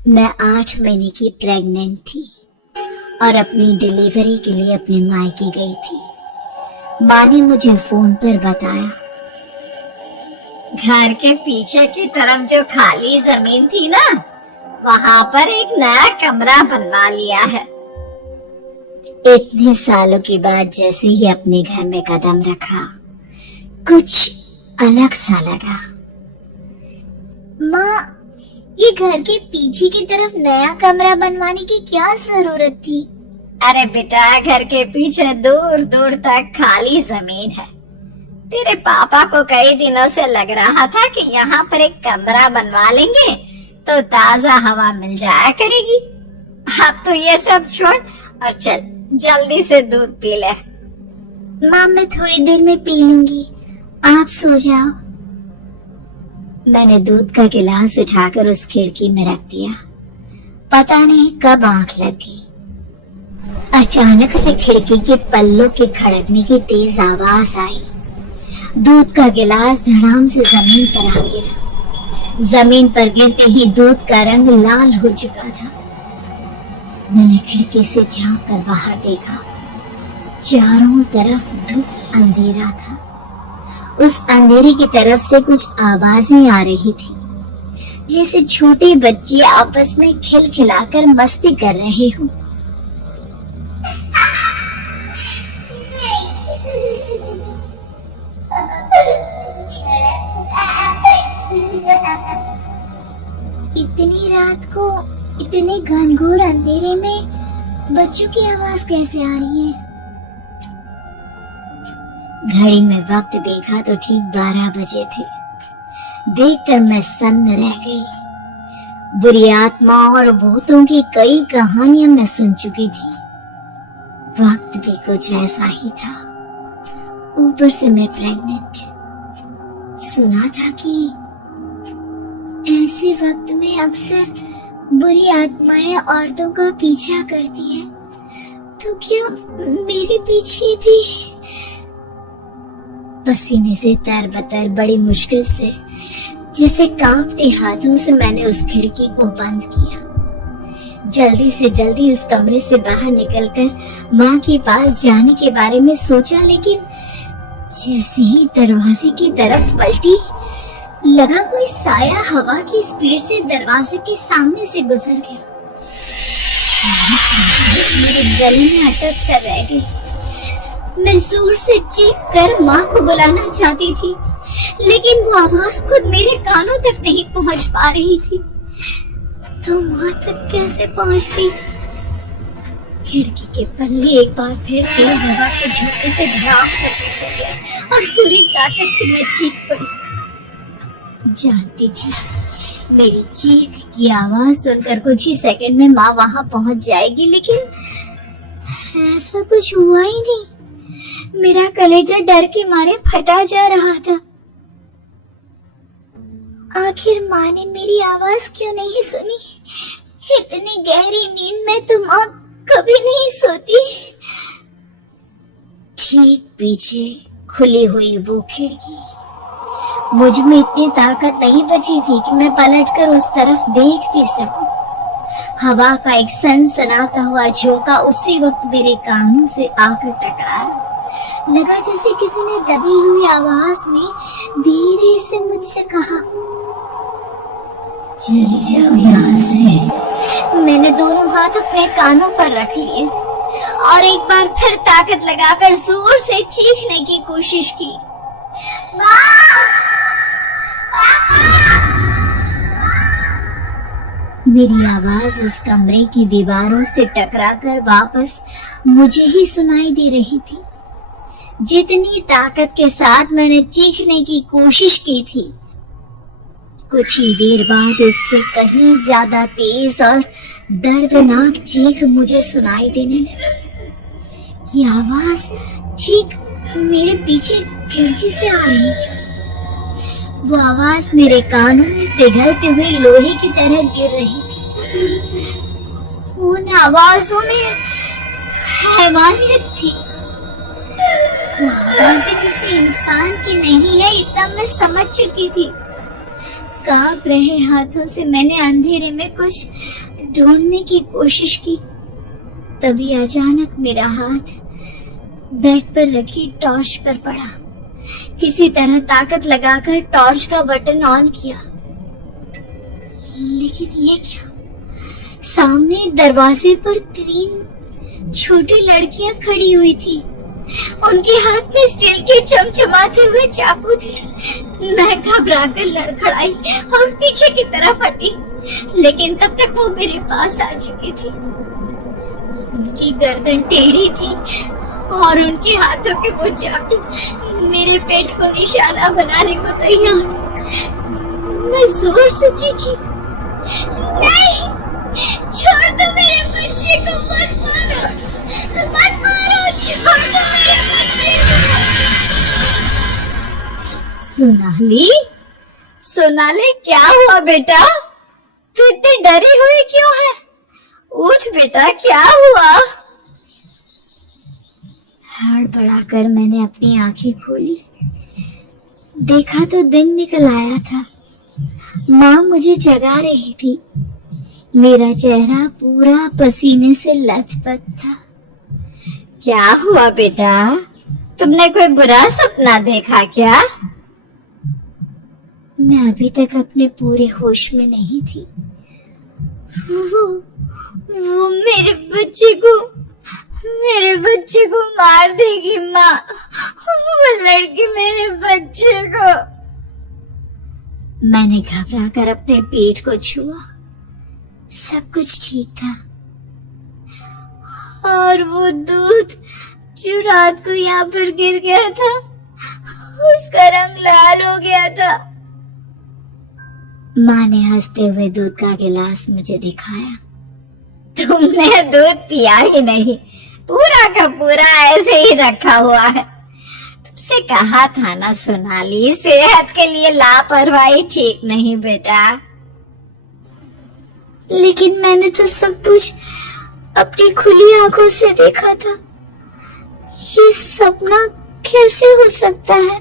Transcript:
मैं 8 महीने की प्रेग्नेंट थी और अपनी डिलीवरी के लिए अपने मायके गई थी। माँ ने मुझे फोन पर बताया, घर के पीछे की तरफ जो खाली जमीन थी ना, वहाँ पर एक नया कमरा बनवा लिया है। इतने सालों के बाद जैसे ही अपने घर में कदम रखा, कुछ अलग सा लगा। माँ, ये घर के पीछे की तरफ नया कमरा बनवाने की क्या जरूरत थी? अरे बेटा, घर के पीछे दूर दूर तक खाली जमीन है। तेरे पापा को कई दिनों से लग रहा था कि यहाँ पर एक कमरा बनवा लेंगे तो ताजा हवा मिल जाया करेगी। अब तो ये सब छोड़ और चल जल्दी से दूध पी ले। माँ, मैं थोड़ी देर में पी लूंगी, आप सो जाओ। मैंने दूध का गिलास उठाकर उस खिड़की में रख दिया। पता नहीं कब आंख लगी। अचानक से खिड़की के पल्लों के खड़कने की तेज आवाज आई। दूध का गिलास धड़ाम से जमीन पर आ गिरा। जमीन पर गिरते ही दूध का रंग लाल हो चुका था। मैंने खिड़की से झांक कर बाहर देखा। चारों तरफ धूप अंधेरा था। उस अंधेरे की तरफ से कुछ आवाजें आ रही थी, जैसे छोटे बच्चे आपस में खिलखिलाकर मस्ती कर रहे हो। इतनी रात को इतने घनघोर अंधेरे में बच्चों की आवाज कैसे आ रही है? घड़ी में वक्त देखा तो ठीक 12 बजे थे। देखकर मैं सन्न रह गई। बुरी आत्मा और भूतों की कई कहानियां मैं सुन चुकी थी। वक्त भी कुछ ऐसा ही था। ऊपर से मैं प्रेग्नेंट। सुना था कि ऐसे वक्त में अक्सर बुरी आत्माएं औरतों का पीछा करती हैं। तो क्या मेरे पीछे भी? पसीने से तरबतर बड़ी मुश्किल से, जिसे कांपते हाथों से मैंने उस खिड़की को बंद किया। जल्दी से जल्दी उस कमरे से बाहर निकलकर माँ के पास जाने के बारे में सोचा, लेकिन जैसे ही दरवाजे की तरफ पलटी, लगा कोई साया हवा की स्पीड से दरवाजे के सामने से गुजर गया। मेरे गले में अटक कर रह गई। मैं जोर से चीख कर माँ को बुलाना चाहती थी, लेकिन वो आवाज खुद मेरे कानों तक नहीं पहुँच पा रही थी। तो माँ तक कैसे पहुँचती? खिड़की के पल्ले एक बार फिर तेज हवा के झोंके से धड़ाम कर और पूरी ताकत से मैं चीख पड़ी। जानती थी मेरी चीख की आवाज सुनकर कुछ ही सेकंड में माँ वहां पहुंच जाएगी, लेकिन ऐसा कुछ हुआ ही नहीं। मेरा कलेजा डर के मारे फटा जा रहा था। आखिर माँ ने मेरी आवाज क्यों नहीं सुनी? इतनी गहरी नींद में तो माँ कभी नहीं सोती। ठीक पीछे खुली हुई वो खिड़की। मुझ में इतनी ताकत नहीं बची थी कि मैं पलटकर उस तरफ देख भी सकूं। हवा का एक सनसनाता हुआ झोंका उसी वक्त मेरे कानों से आकर टकराया। लगा जैसे किसी ने दबी हुई आवाज में धीरे से मुझसे कहा, चली जाओ यहाँ से। मैंने दोनों हाथ अपने कानों पर रख लिए और एक बार फिर ताकत लगाकर जोर से चीखने की कोशिश की। मेरी आवाज उस कमरे की दीवारों से टकराकर वापस मुझे ही सुनाई दे रही थी। जितनी ताकत के साथ मैंने चीखने की कोशिश की थी, कुछ ही देर बाद इससे कहीं ज्यादा तेज और दर्दनाक चीख मुझे सुनाई देने लगी। ये आवाज ठीक मेरे पीछे खिड़की से आ रही थी। वो आवाज मेरे कानों में पिघलते हुए लोहे की तरह गिर रही थी। उन आवाजों में हैवानियत थी। वो आवाजें किसी इंसान की नहीं है, इतना मैं समझ चुकी थी। कांप रहे हाथों से मैंने अंधेरे में कुछ ढूंढने की कोशिश की। तभी अचानक मेरा हाथ बेड पर रखी टॉर्च पर पड़ा। किसी तरह ताकत लगाकर टॉर्च का बटन ऑन किया, लेकिन ये क्या? सामने दरवाजे पर 3 छोटी लड़कियां खड़ी हुई थी। उनके हाथ में स्टील के चमचमाते हुए चाकू थे। मैं घबराकर लड़खड़ाई और पीछे की तरफ हटी, लेकिन तब तक वो मेरे पास आ चुकी थी। उनकी गर्दन टेढ़ी थी और उनके हाथों के वो चाकू मेरे पेट को निशाना बनाने को तैयार। मैं जोर से चीखी, नहीं, छोड़ दो मेरे बच्चे को, मत मारो, मत मारो, छोड़ दो मेरे बच्चे को। सोनाली, सोनाली, क्या हुआ बेटा? तू इतनी डरी हुई क्यों है? उठ बेटा, क्या हुआ? हड़बड़ाकर मैंने अपनी आंखें खोली। देखा तो दिन निकल आया था। माँ मुझे जगा रही थी। मेरा चेहरा पूरा पसीने से लथपथ था। क्या हुआ बेटा? तुमने कोई बुरा सपना देखा क्या? मैं अभी तक अपने पूरे होश में नहीं थी। वो मेरे बच्चे को मार देगी माँ। वो लड़की मेरे बच्चे को। मैंने घबराकर अपने पेट को छुआ। सब कुछ ठीक था। और वो दूध जो रात को यहाँ पर गिर गया था, उसका रंग लाल हो गया था। माँ ने हंसते हुए दूध का गिलास मुझे दिखाया। तुमने दूध पिया ही नहीं, पूरा का पूरा ऐसे ही रखा हुआ है। तुमसे कहा था ना सोनाली, सेहत के लिए लापरवाही ठीक नहीं बेटा। लेकिन मैंने तो सब कुछ अपनी खुली आंखों से देखा था। ये सपना कैसे हो सकता है?